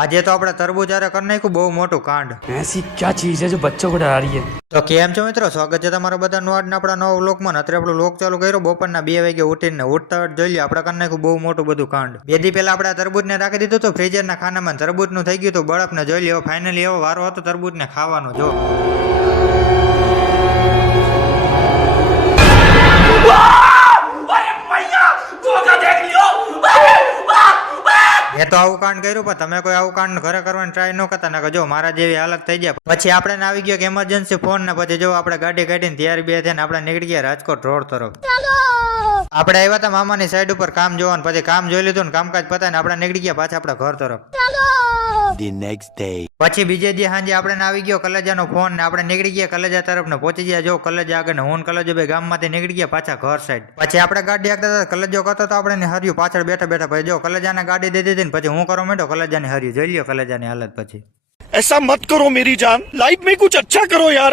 આજે તો આપણે તરબૂચ હારે કરી નાખ્યું બહુ મોટું કાંડ। ऐसी क्या चीज है जो बच्चों को डरा रही है। તો કેમ છો મિત્રો, સ્વાગત છે તમારા બધાનું આજના આપણા નવા વ્લોગમાં। અત્યારે આપણો વ્લોગ ચાલુ કર્યો બપોરના 2 વાગે ઉઠીને ઉઠતા જોઈ લે આપણે કરી નાખ્યું બહુ મોટું બધું કાંડ। 2 દી પહેલા આપણે તરબૂચને રાખી દીધું તો ફ્રીઝરના ખાનામાં તરબૂચનું થઈ ગયું તો બરફને જોઈ લે। ફાઇનલી એવો વારો હતો તરબૂચને ખાવાનો। જો એ તો આવું કાંડ કર્યું પણ તમે કોઈ આવું કાંડ ઘરે કરવાની ટ્રાય ન કરતા ને જો મારા જેવી હાલત થઈ જાય। પછી આપણે આવી ગયો કે ઇમરજન્સી ફોન ને પછી જો આપણે ગાડી કાઢીને તૈયાર બે થઈને આપણે નીકળી ગયા રાજકોટ રોડ તરફ। આપણે આવ્યા હતા મામાની સાઈડ ઉપર કામ જોવાનું, પછી કામ જોઈ લીધું ને કામકાજ પતાવીને આપણે નીકળી ગયા પાછા આપણા ઘર તરફ। The next day. પછી બીજે દી સાંજે આપણે આવી ગયો કલેજાનો ફોન ને આપણે નીકળી ગયા કલેજા તરફ ને પહોંચી ગયા જો કલેજા આગળ ને હું કલેજો બે ગામમાંથી નીકળી ગયા પાછા ઘર સાઈડ। પછી આપણે ગાડી આગળ કલેજો કરતો તો આપણે હર્યું પાછળ બેઠા બેઠા પછી જો કલેજાને ગાડી દે દીધી ને પછી હું કરવા માંડ્યો કલેજાની હર્યું। જોઈ લ્યો કલેજાની હાલત। પછી ऐसा मत करो मेरी जान, लाइफ में कुछ अच्छा करो यार।